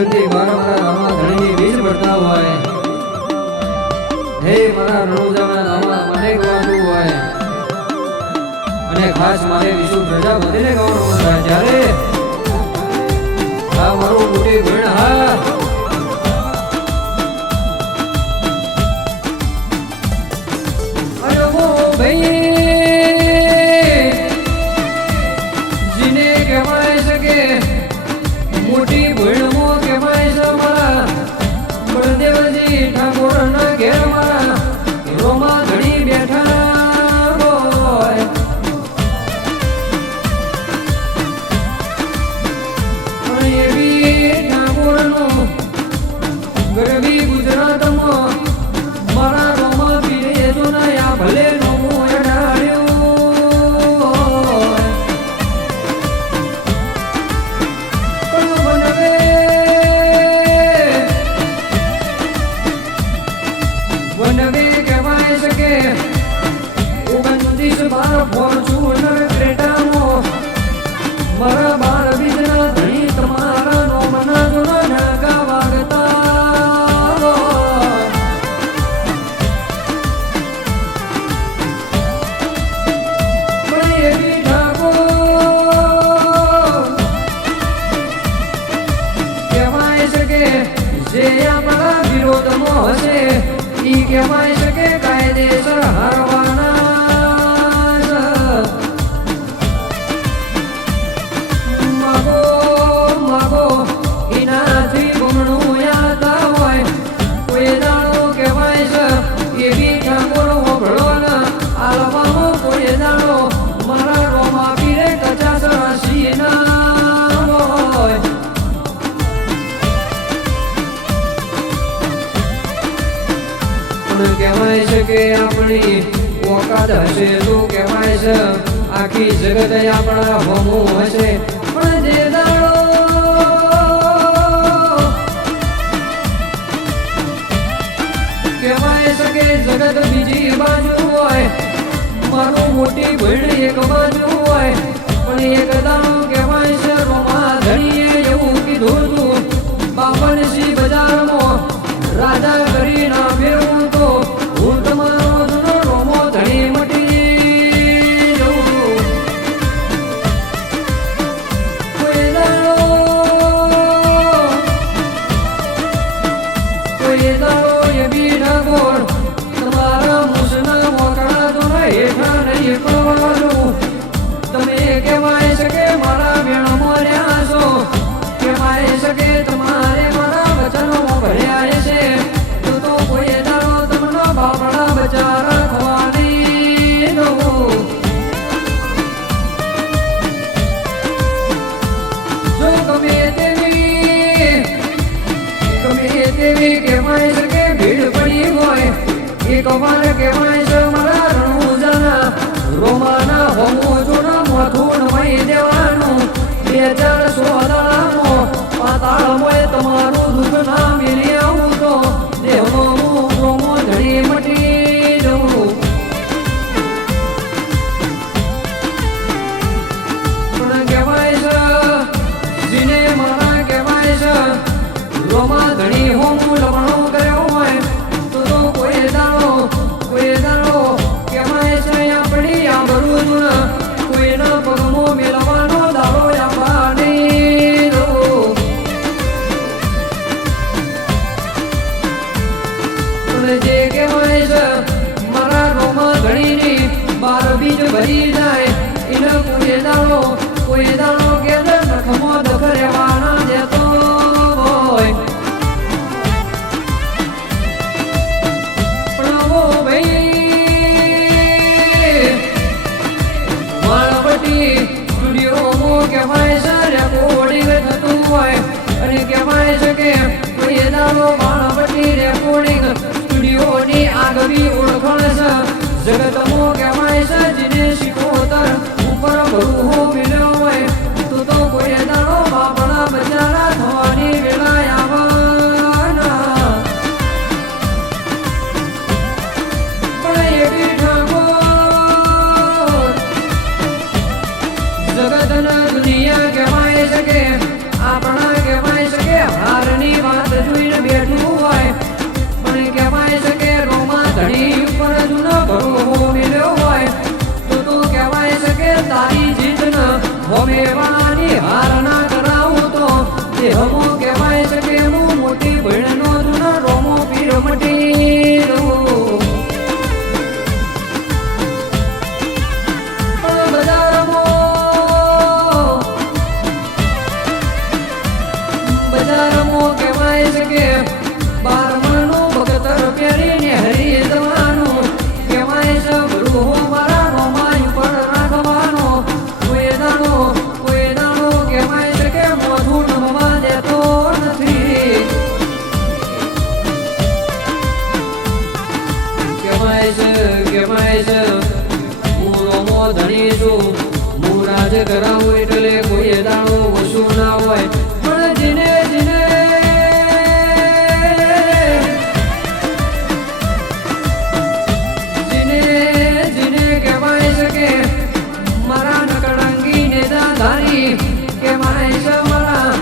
વગરથી મારા રામા ધણીની બીજ ભરતા હોય હે મારા રણુજાના રામા મને ગવાતું હોય અને ખાસ મારે વિષ્ણુ પ્રજાપતિને ગવાનું થાય ત્યારે આ મારું મોટી ભણ હા મોટી ભણમો કહેવાય છે મારા બળદેવજી ઠાકોર ના ઘેર મારા રોમા ધણી બેઠા હોય એવી ઠાકોર નો ગરવી ગુજરાતમાં મારા રોમા પીરે જો ના ભલે મારા બાર બીજના ધણી તમારા નો મના જો નાગા વાગતા એવી ઠાકોર કહેવાય છે કે જે આપણા વિરોધમાં હશે ઈ કહેવાય છે કે કાયદેસર હારવાના કહેવાય છે કે આપણી ઓકાત હશે તો કહેવાય છે આખી જગત આપણા હોમું હશે પણ જે દાડો કહેવાય છે કે જગત બીજી બાજુ હોય મારું મોટી ભીડ એક બાજુ હોય પણ એક દાડો કહેવાય છે રોમા ધણીએ એવું કીધું હતું બાપનસી બજારમાં રાજા કરી ના ફેરવું તો હું તમારો જૂનો રોમો ધણી મટી જવું કોઈ દાડો એ બી ઠાકોર તમારા મુસના મોકળા તો હેઠા નહીં કરવાનું તમે કહેવાય છે કે મારા વેણમાં રહ્યા છો કહેવાય છે કે તમારે મારા વચનો ભર્યા છે તો કોઈ દાડો તમને બાપડા બચારા થવાની દઉં જો ગમે તેવી કહેવાય છે કે ભીડ પડી હોય એક વાર કહેવાય છે મારા રણુજાના રોમાના હોમો જોના માથું નવાઈ દેવાનું 2016 પાતાળમાં તમારું દુઃખ ના મેરી આવું તો દેવનો રોમો ધણી મટી જવું પણ કહેવાય છે જીને મારા કહેવાય છે રોમા ધણી હોમું લમણો કર્યો હોય તો કોઈ દાડો કહેવાય છે આપણી આ ભરું કોઈના પગમાં મેળવાનો દાડો આપવાની જે કહેવાય છે મારા રોમા ધણીની બાર બીજ ભરી જાય એને કોઈ દાડો કે નખમો દખ રહેવાના દેતો હોય પણ ભાઈ માળવટી સ્ટુડિયોમાં કહેવાય છે રેકોર્ડિંગ થતું હોય અને કહેવાય છે કે કોઈ દાડો માળવટી રેકોર્ડિંગ સ્ટુડિયોની આગવી ઓળખાણ છે જગતમાં કહેવાય છે જેને શીખોતર ઉપર બહુ મિલ્યો હોય તો કોઈ દાડો બાપડા બચારા થવાની વેળા આવવાના પણ એવી ઠાકોર જગતના દુનિયા કહેવાય છે કે આપણા કહેવાય છે કે હાર ધણી છું હું રાજ કરાવું એટલે કોઈ દાડો ઓછું ના હોય પણ જીને જીને જીને જીને કહેવાય છે કે મારા નકળંગી નેતાધારી કહેવાય છે મારા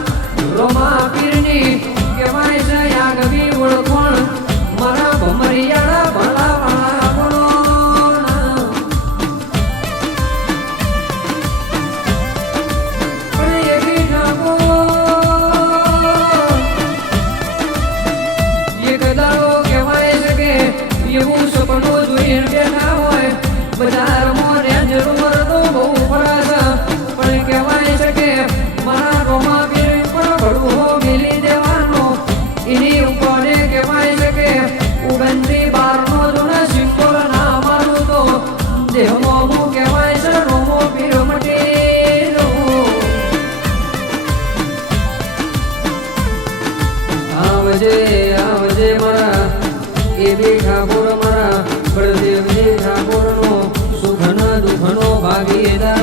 રોમા પીરની કહેવાય છે આગવી ઓળખોણ મારા ભમરિયાળા ભલા ભલા ભણો પણ એવી નામો એક દાડો કહેવાય છે કે એવું સપનું જોઈને બેઠા હોય બજારમાં રેન્જ રોવર તો બહુ ફરાશે પણ કહેવાય છે કે મારા રોમા પીર પણ ભડવો મેલી દેવાનો એની ઉપર કહેવાય છે કે 29 નો જોને સિમ્બોલ ના મારું તો દેહમાં હું કહેવાય છે રોમો પીર મટી આવજે આવજે મારા એ બી ઠાકોર મારા બળદેવજી ઠાકોરનો સુખનો દુઃખનો ભાગીદાર